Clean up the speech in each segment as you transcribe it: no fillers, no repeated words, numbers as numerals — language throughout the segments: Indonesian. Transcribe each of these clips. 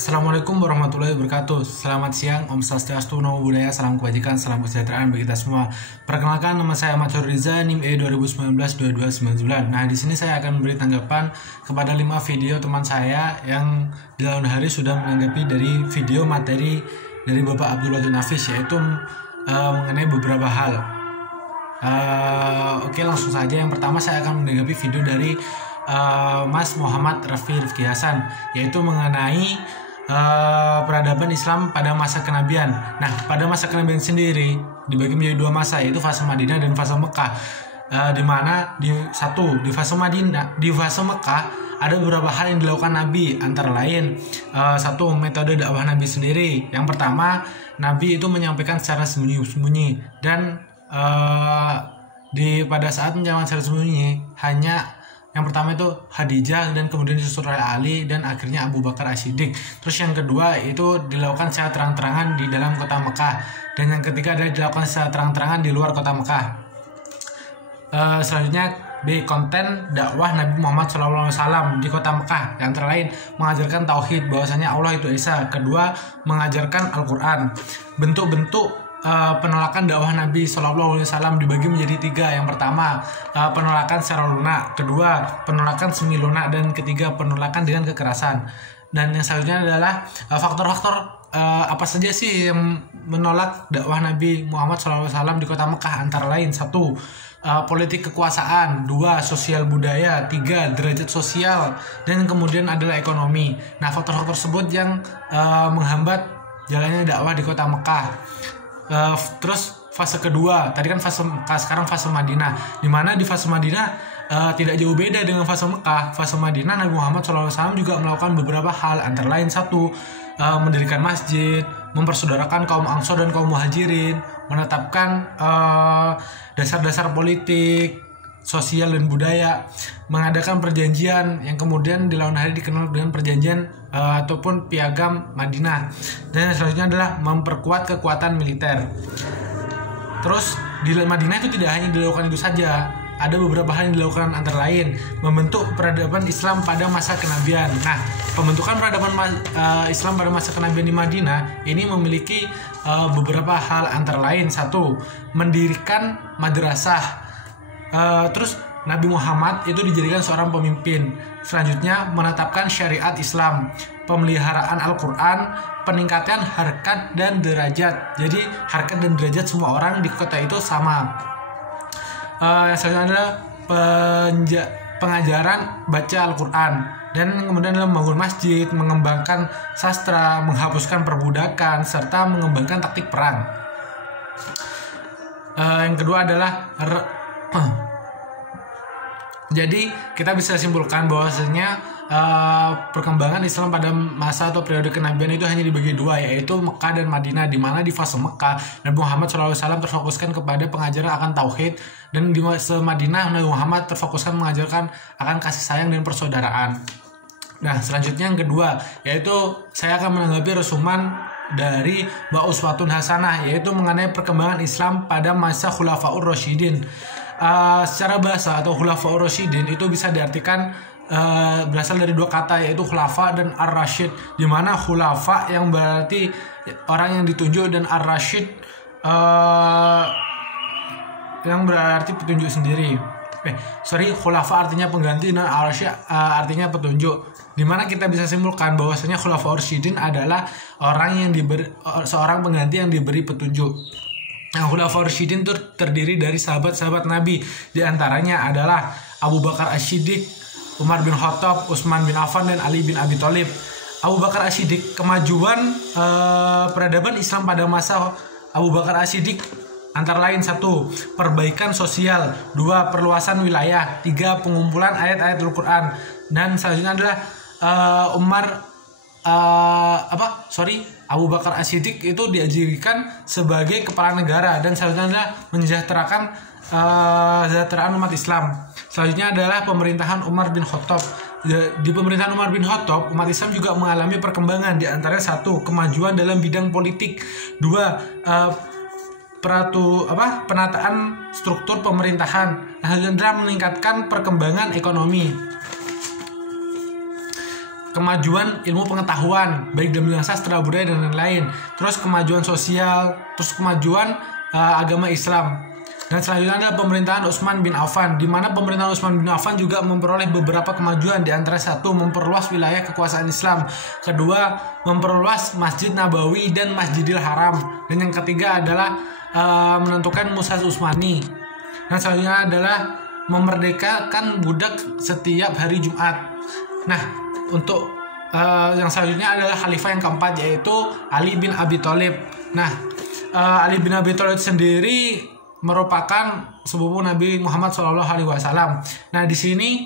Assalamualaikum warahmatullahi wabarakatuh. Selamat siang, Om Swastiastu, Namo Buddhaya, salam kebajikan, salam kesejahteraan bagi kita semua. Perkenalkan, nama saya Ahmad Riza, NIM E 2019-2299. Nah, di sini saya akan memberi tanggapan kepada 5 video teman saya yang di laun hari sudah menanggapi dari video materi dari Bapak Abdul Wadud Nafis, yaitu mengenai beberapa hal. Oke, langsung saja. Yang pertama saya akan menanggapi video dari Mas Muhammad Rifki Hasan, yaitu mengenai peradaban Islam pada masa kenabian. Nah, pada masa kenabian sendiri dibagi menjadi 2 masa, yaitu fase Madinah dan fase Mekah. Di mana di fase Madinah, di fase Mekah ada beberapa hal yang dilakukan Nabi, antara lain satu, metode dakwah Nabi sendiri. Yang pertama, Nabi itu menyampaikan secara sembunyi-sembunyi, dan pada saat menyampaikan secara sembunyi hanya yang pertama itu Khadijah, dan kemudian disusul oleh Ali, dan akhirnya Abu Bakar As-Siddiq. Terus yang kedua itu dilakukan secara terang-terangan di dalam kota Mekah, dan yang ketiga adalah dilakukan secara terang-terangan di luar kota Mekah. Selanjutnya B, konten dakwah Nabi Muhammad SAW di kota Mekah, yang antara lain mengajarkan tauhid, bahwasanya Allah itu Esa. Kedua, mengajarkan Al-Quran. Bentuk-bentuk penolakan dakwah Nabi SAW dibagi menjadi 3. Yang pertama, penolakan secara lunak. Kedua, penolakan semi lunak. Dan ketiga, penolakan dengan kekerasan. Dan yang selanjutnya adalah faktor-faktor apa saja sih yang menolak dakwah Nabi Muhammad SAW di kota Mekah. Antara lain, 1, politik kekuasaan. 2, sosial budaya. 3, derajat sosial. Dan kemudian adalah ekonomi. Nah, faktor-faktor tersebut yang menghambat jalannya dakwah di kota Mekah. Terus fase kedua, tadi kan fase Mekah, sekarang fase Madinah. Dimana di fase Madinah tidak jauh beda dengan fase Mekah. Fase Madinah, Nabi Muhammad SAW juga melakukan beberapa hal, antara lain 1, mendirikan masjid, mempersaudarakan kaum Ansor dan kaum Muhajirin, menetapkan dasar-dasar politik, sosial dan budaya, mengadakan perjanjian yang kemudian di laun hari dikenal dengan perjanjian ataupun piagam Madinah. Dan selanjutnya adalah memperkuat kekuatan militer. Terus di Madinah itu tidak hanya dilakukan itu saja, ada beberapa hal yang dilakukan, antara lain membentuk peradaban Islam pada masa kenabian. Nah, pembentukan peradaban Islam pada masa kenabian di Madinah ini memiliki beberapa hal, antara lain 1, mendirikan madrasah. Terus Nabi Muhammad itu dijadikan seorang pemimpin. Selanjutnya menetapkan syariat Islam, pemeliharaan Al-Quran, peningkatan harkat dan derajat. Jadi harkat dan derajat semua orang di kota itu sama. Yang selanjutnya adalah pengajaran baca Al-Quran, dan kemudian adalah membangun masjid, mengembangkan sastra, menghapuskan perbudakan, serta mengembangkan taktik perang. Yang kedua adalah jadi kita bisa simpulkan bahwasanya perkembangan Islam pada masa atau periode kenabian itu hanya dibagi 2, yaitu Mekah dan Madinah. Di mana di fase Mekah, Nabi Muhammad SAW terfokuskan kepada pengajaran akan tauhid, dan di fase Madinah Nabi Muhammad terfokuskan mengajarkan akan kasih sayang dan persaudaraan. Nah, selanjutnya yang kedua, yaitu saya akan menanggapi resuman dari Mbak Uswatun Hasanah, yaitu mengenai perkembangan Islam pada masa Khulafaur Rasyidin. Secara bahasa atau Khulafaur Rasyidin itu bisa diartikan berasal dari 2 kata, yaitu khulafa dan ar-rasyid, di mana khulafa yang berarti orang yang ditunjuk, dan ar-rasyid yang berarti petunjuk sendiri. Khulafa artinya pengganti, dan ar-rasyid artinya petunjuk. Di mana kita bisa simpulkan bahwasanya Khulafaur Rasyidin adalah orang yang seorang pengganti yang diberi petunjuk. Nah, Khulafaur Rasyidin itu terdiri dari sahabat-sahabat Nabi. Di antaranya adalah Abu Bakar As-Siddiq, Umar bin Khattab, Utsman bin Affan, dan Ali bin Abi Thalib. Abu Bakar As-Siddiq, kemajuan peradaban Islam pada masa Abu Bakar As-Siddiq antara lain 1, perbaikan sosial. 2, perluasan wilayah. 3, pengumpulan ayat-ayat Al-Quran. Dan selanjutnya adalah Abu Bakar As-Siddiq itu diajukan sebagai kepala negara, dan selanjutnya adalah mensejahterakan kesejahteraan umat Islam. Selanjutnya adalah pemerintahan Umar bin Khattab. Di pemerintahan Umar bin Khattab, umat Islam juga mengalami perkembangan, di antaranya 1, kemajuan dalam bidang politik. 2, penataan struktur pemerintahan. Nah, adalah meningkatkan perkembangan ekonomi. kemajuan ilmu pengetahuan baik dalam bidang sastra, budaya dan lain-lain. Terus kemajuan sosial, terus kemajuan agama Islam. Dan selanjutnya adalah pemerintahan Utsman bin Affan, di mana pemerintahan Utsman bin Affan juga memperoleh beberapa kemajuan, di antara satu memperluas wilayah kekuasaan Islam, kedua memperluas Masjid Nabawi dan Masjidil Haram, dan yang ketiga adalah menentukan Mushaf Utsmani. Dan selanjutnya adalah memerdekakan budak setiap hari Jumat. Nah, untuk yang selanjutnya adalah khalifah yang keempat, yaitu Ali bin Abi Thalib. Nah, Ali bin Abi Thalib sendiri merupakan sepupu Nabi Muhammad SAW. Nah, di sini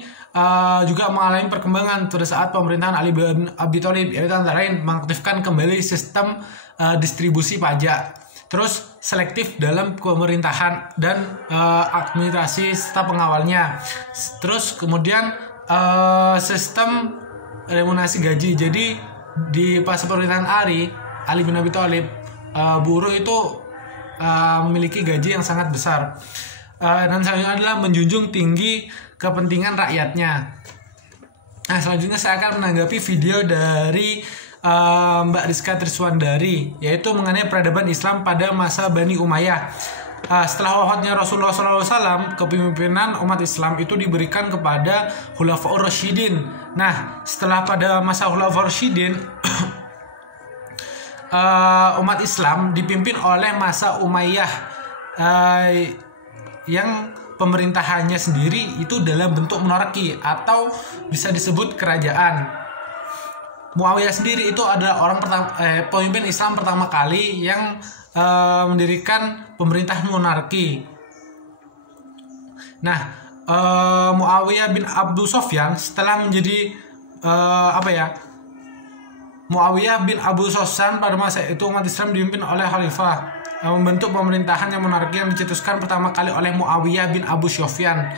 juga mengalami perkembangan pada saat pemerintahan Ali bin Abi Thalib, yaitu antara lain mengaktifkan kembali sistem distribusi pajak, terus selektif dalam pemerintahan dan administrasi serta pengawalnya, terus kemudian sistem remunerasi gaji. Jadi di pas pemerintahan Ali bin Abi Thalib, buruh itu memiliki gaji yang sangat besar. Dan selanjutnya adalah menjunjung tinggi kepentingan rakyatnya. Nah, selanjutnya saya akan menanggapi video dari Mbak Rizka Triswandari, yaitu mengenai peradaban Islam pada masa Bani Umayyah. Setelah wafatnya Rasulullah SAW, kepemimpinan umat Islam itu diberikan kepada Khulafaur Rasyidin. Nah, setelah pada masa Khulafaur Rasyidin, umat Islam dipimpin oleh masa Umayyah, yang pemerintahannya sendiri itu dalam bentuk monarki atau bisa disebut kerajaan. Muawiyah sendiri itu adalah pemimpin Islam pertama kali yang mendirikan pemerintahan monarki. Nah, Muawiyah bin Abu Sufyan setelah menjadi Muawiyah bin Abu Sufyan pada masa itu umat Islam dipimpin oleh khalifah, membentuk pemerintahan yang monarki yang dicetuskan pertama kali oleh Muawiyah bin Abu Sufyan.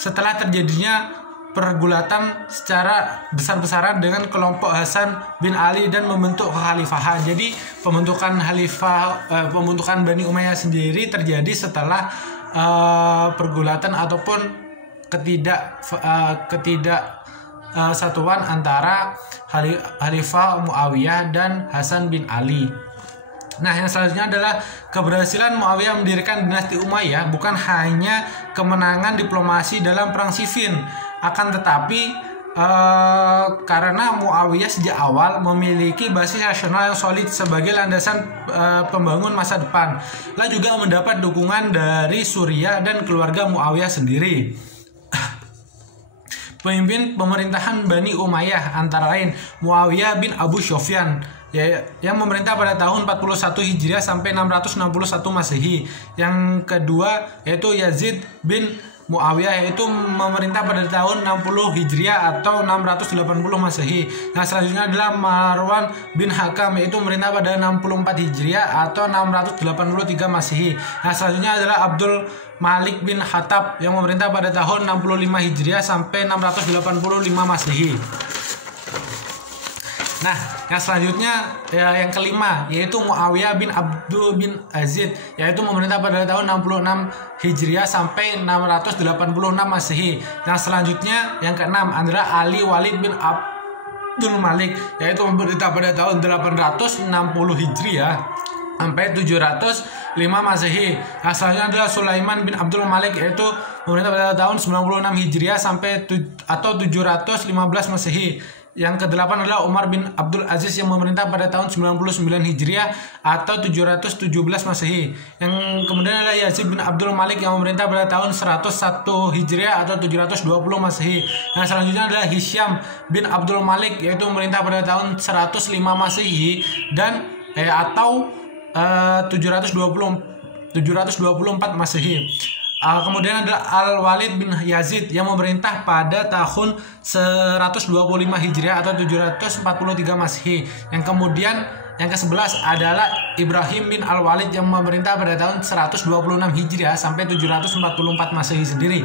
Setelah terjadinya pergulatan secara besar-besaran dengan kelompok Hasan bin Ali dan membentuk kekhalifahan. Jadi pembentukan pembentukan Bani Umayyah sendiri terjadi setelah pergulatan ataupun satuan antara Khalifah Muawiyah dan Hasan bin Ali. Nah, yang selanjutnya adalah keberhasilan Muawiyah mendirikan dinasti Umayyah bukan hanya kemenangan diplomasi dalam perang Siffin, akan tetapi karena Muawiyah sejak awal memiliki basis rasional yang solid sebagai landasan pembangun masa depan, lalu juga mendapat dukungan dari Suriah dan keluarga Muawiyah sendiri. Pemimpin pemerintahan Bani Umayyah antara lain Muawiyah bin Abu Sufyan, yang memerintah pada tahun 41 Hijriah sampai 661 Masehi. Yang kedua yaitu Yazid bin Muawiyah, yaitu memerintah pada tahun 60 Hijriah atau 680 Masehi. Nah, selanjutnya adalah Marwan bin Hakam, yaitu memerintah pada 64 Hijriah atau 683 Masehi. Nah, selanjutnya adalah Abdul Malik bin Khattab yang memerintah pada tahun 65 Hijriah sampai 685 Masehi. Nah, yang selanjutnya yang kelima yaitu Muawiyah bin Abdul bin Aziz, yaitu memerintah pada tahun 66 Hijriah sampai 686 Masehi. Yang selanjutnya yang keenam adalah Ali Walid bin Abdul Malik, yaitu memerintah pada tahun 860 Hijriah sampai 705 Masehi. Yang selanjutnya adalah Sulaiman bin Abdul Malik, yaitu memerintah pada tahun 96 Hijriah sampai atau 715 Masehi. Yang kedelapan adalah Umar bin Abdul Aziz yang memerintah pada tahun 99 Hijriah atau 717 Masehi. Yang kemudian adalah Yazid bin Abdul Malik yang memerintah pada tahun 101 Hijriah atau 720 Masehi. Yang selanjutnya adalah Hisham bin Abdul Malik, yaitu memerintah pada tahun 105 Masehi dan atau 724 Masehi. Kemudian ada Al-Walid bin Yazid yang memerintah pada tahun 125 Hijriah atau 743 Masehi. Yang kemudian yang ke-11 adalah Ibrahim bin Al-Walid yang memerintah pada tahun 126 Hijriah sampai 744 Masehi sendiri.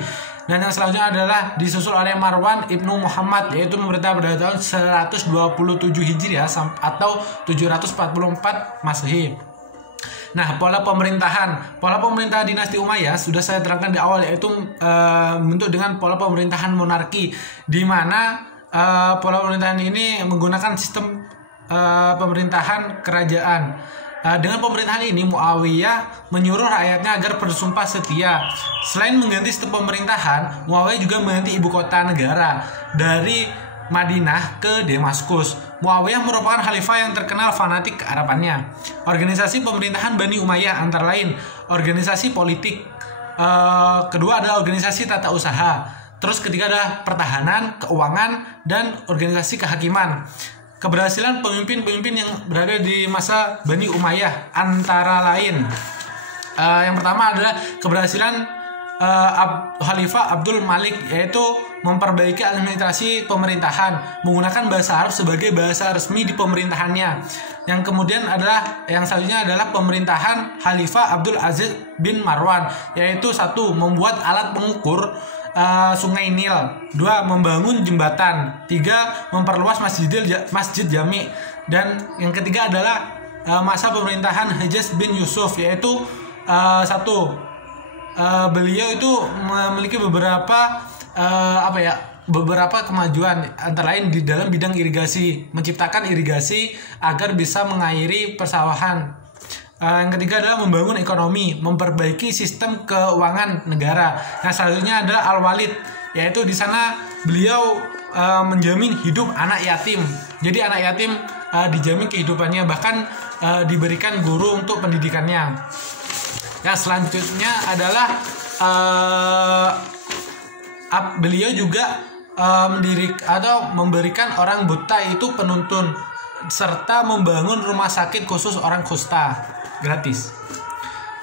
Dan yang selanjutnya adalah disusul oleh Marwan ibnu Muhammad, yaitu memerintah pada tahun 127 Hijriah atau 744 Masehi. Nah, pola pemerintahan dinasti Umayyah sudah saya terangkan di awal, yaitu bentuk dengan pola pemerintahan monarki, di mana pola pemerintahan ini menggunakan sistem pemerintahan kerajaan. Dengan pemerintahan ini Muawiyah menyuruh rakyatnya agar bersumpah setia. Selain mengganti sistem pemerintahan, Muawiyah juga mengganti ibu kota negara dari Madinah ke Damaskus. Muawiyah merupakan khalifah yang terkenal fanatik kearabannya. Organisasi pemerintahan Bani Umayyah antara lain organisasi politik, kedua adalah organisasi tata usaha, terus ketiga adalah pertahanan, keuangan, dan organisasi kehakiman. Keberhasilan pemimpin-pemimpin yang berada di masa Bani Umayyah antara lain, yang pertama adalah keberhasilan Khalifah Abdul Malik, yaitu memperbaiki administrasi pemerintahan menggunakan bahasa Arab sebagai bahasa resmi di pemerintahannya. Yang kemudian adalah yang selanjutnya adalah pemerintahan Khalifah Abdul Aziz bin Marwan, yaitu satu, membuat alat pengukur sungai Nil, 2, membangun jembatan, 3, memperluas masjid jami, dan yang ketiga adalah masa pemerintahan Hajjaj bin Yusuf, yaitu satu, beliau itu memiliki beberapa kemajuan antara lain di dalam bidang irigasi, menciptakan irigasi agar bisa mengairi persawahan. Yang ketiga adalah membangun ekonomi, memperbaiki sistem keuangan negara. Nah, selanjutnya adalah Al-Walid, yaitu di sana beliau menjamin hidup anak yatim. Jadi anak yatim dijamin kehidupannya, bahkan diberikan guru untuk pendidikannya. Yang selanjutnya adalah beliau juga memberikan orang buta itu penuntun, serta membangun rumah sakit khusus orang kusta gratis.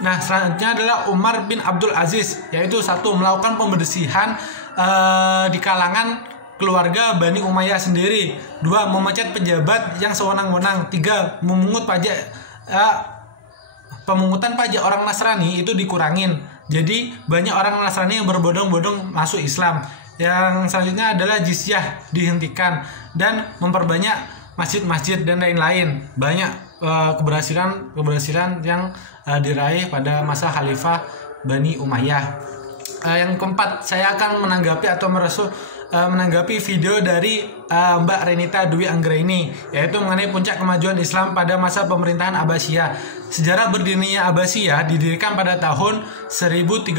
Nah, selanjutnya adalah Umar bin Abdul Aziz, yaitu satu, melakukan pembersihan di kalangan keluarga Bani Umayyah sendiri, 2, memecat pejabat yang sewenang-wenang, 3, memungut pajak. Pemungutan pajak orang Nasrani itu dikurangin, jadi banyak orang Nasrani yang berbondong-bondong masuk Islam. Yang selanjutnya adalah jizyah dihentikan, dan memperbanyak masjid-masjid dan lain-lain. Banyak keberhasilan yang diraih pada masa Khalifah Bani Umayyah. Yang keempat, saya akan menanggapi video dari Mbak Renita Dwi Anggraini, yaitu mengenai puncak kemajuan Islam pada masa pemerintahan Abbasiyah. Sejarah berdirinya Abbasiyah didirikan pada tahun 1032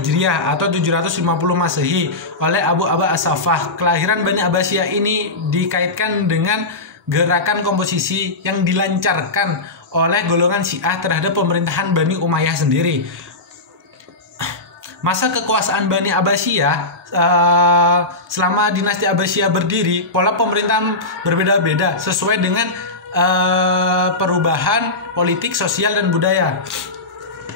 Hijriah atau 750 Masehi oleh Abu Abbas As-Saffah. Kelahiran Bani Abbasiyah ini dikaitkan dengan gerakan komposisi yang dilancarkan oleh golongan Syiah terhadap pemerintahan Bani Umayyah sendiri. Masa kekuasaan Bani Abbasiyah selama dinasti Abbasiyah berdiri, pola pemerintahan berbeda-beda sesuai dengan perubahan politik, sosial, dan budaya.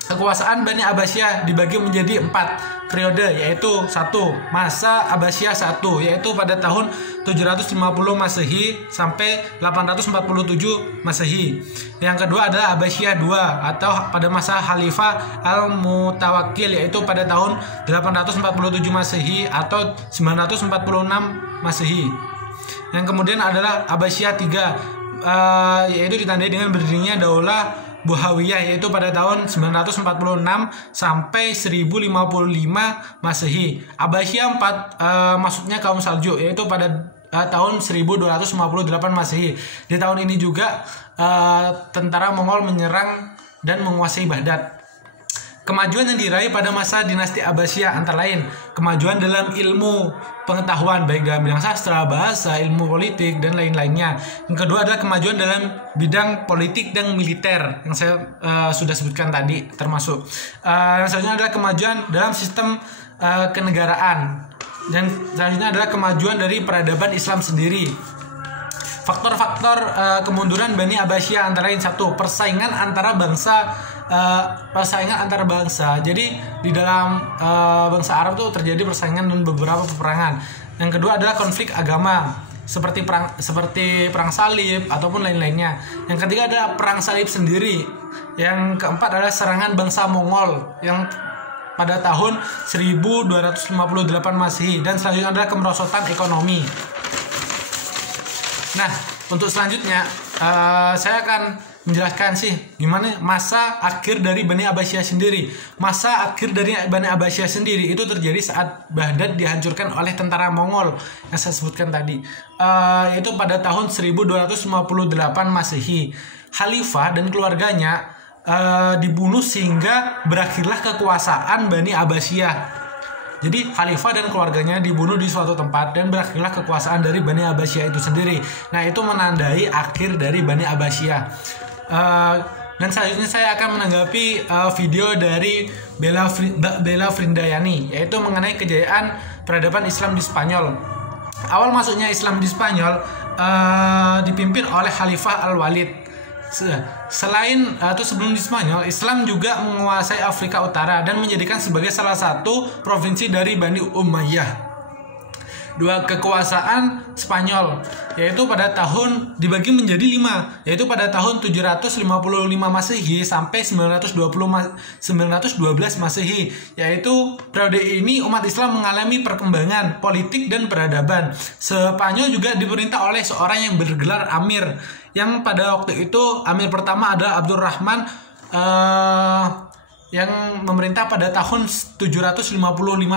Kekuasaan Bani Abbasiyah dibagi menjadi 4 periode, yaitu 1, masa Abbasiyah 1, yaitu pada tahun 750 Masehi sampai 847 Masehi. Yang kedua adalah Abbasiyah 2 atau pada masa Khalifah Al-Mutawakkil, yaitu pada tahun 847 Masehi atau 946 Masehi. Yang kemudian adalah Abbasiyah 3, yaitu ditandai dengan berdirinya Daulah Buhawiyah, yaitu pada tahun 946 sampai 1055 Masehi. Abbasiyah 4 maksudnya kaum Saljuk, yaitu pada tahun 1258 Masehi. Di tahun ini juga tentara Mongol menyerang dan menguasai Baghdad. Kemajuan yang diraih pada masa dinasti Abbasiyah antara lain kemajuan dalam ilmu pengetahuan, baik dalam bidang sastra, bahasa, ilmu politik, dan lain-lainnya. Yang kedua adalah kemajuan dalam bidang politik dan militer yang saya sudah sebutkan tadi termasuk. Yang selanjutnya adalah kemajuan dalam sistem kenegaraan, dan selanjutnya adalah kemajuan dari peradaban Islam sendiri. Faktor-faktor kemunduran Bani Abbasiyah antara lain 1, persaingan antar bangsa. Jadi di dalam bangsa Arab tuh terjadi persaingan dan beberapa peperangan. Yang kedua adalah konflik agama seperti perang salib ataupun lain-lainnya. Yang ketiga adalah perang salib sendiri. Yang keempat adalah serangan bangsa Mongol yang pada tahun 1258 Masehi, dan selanjutnya adalah kemerosotan ekonomi. Nah, untuk selanjutnya saya akan menjelaskan sih gimana masa akhir dari Bani Abbasiyah sendiri. Masa akhir dari Bani Abbasiyah sendiri itu terjadi saat Baghdad dihancurkan oleh tentara Mongol yang saya sebutkan tadi, yaitu pada tahun 1258 Masehi. Khalifah dan keluarganya dibunuh sehingga berakhirlah kekuasaan Bani Abbasiyah. Jadi khalifah dan keluarganya dibunuh di suatu tempat dan berakhirlah kekuasaan dari Bani Abbasiyah itu sendiri. Nah, itu menandai akhir dari Bani Abbasiyah. Dan selanjutnya saya akan menanggapi video dari Bella Frindayani, yaitu mengenai kejayaan peradaban Islam di Spanyol. Awal masuknya Islam di Spanyol dipimpin oleh Khalifah Al-Walid. Selain atau sebelum di Spanyol, Islam juga menguasai Afrika Utara dan menjadikan sebagai salah satu provinsi dari Bani Umayyah. Dua kekuasaan Spanyol, yaitu pada tahun dibagi menjadi 5, yaitu pada tahun 755 Masehi sampai 912 Masehi. Yaitu periode ini umat Islam mengalami perkembangan politik dan peradaban. Spanyol juga diperintah oleh seorang yang bergelar Amir, yang pada waktu itu Amir pertama adalah Abdurrahman, yang memerintah pada tahun 755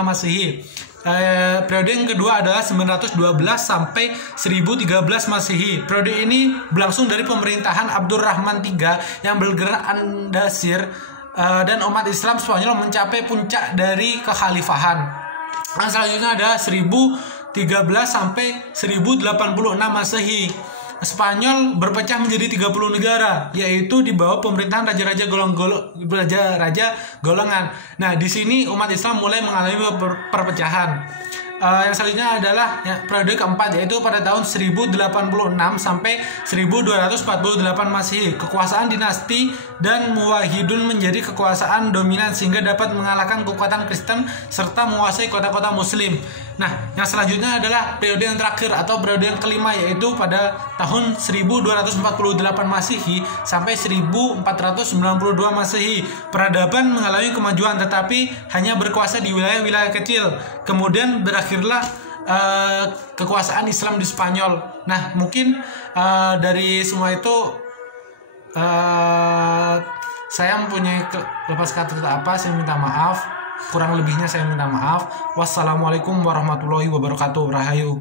Masehi. Periode yang kedua adalah 912 sampai 1013 Masehi. Periode ini berlangsung dari pemerintahan Abdurrahman III yang bergerak Andasir, dan umat Islam Spanyol mencapai puncak dari kekhalifahan. Yang selanjutnya adalah 1013 sampai 1086 Masehi. Spanyol berpecah menjadi 30 negara, yaitu di bawah pemerintahan raja-raja golongan. Nah, di sini umat Islam mulai mengalami perpecahan. Yang selanjutnya adalah periode keempat, yaitu pada tahun 1086 sampai 1248 Masehi. Kekuasaan dinasti dan Muwahhidun menjadi kekuasaan dominan sehingga dapat mengalahkan kekuatan Kristen serta menguasai kota-kota Muslim. Nah, yang selanjutnya adalah periode yang terakhir atau periode yang kelima, yaitu pada tahun 1248 Masehi sampai 1492 Masehi. Peradaban mengalami kemajuan tetapi hanya berkuasa di wilayah-wilayah kecil. Kemudian berakhirlah kekuasaan Islam di Spanyol. Nah, mungkin dari semua itu saya mempunyai lepas kata apa, saya minta maaf. Kurang lebihnya saya minta maaf. Wassalamualaikum warahmatullahi wabarakatuh. Rahayu.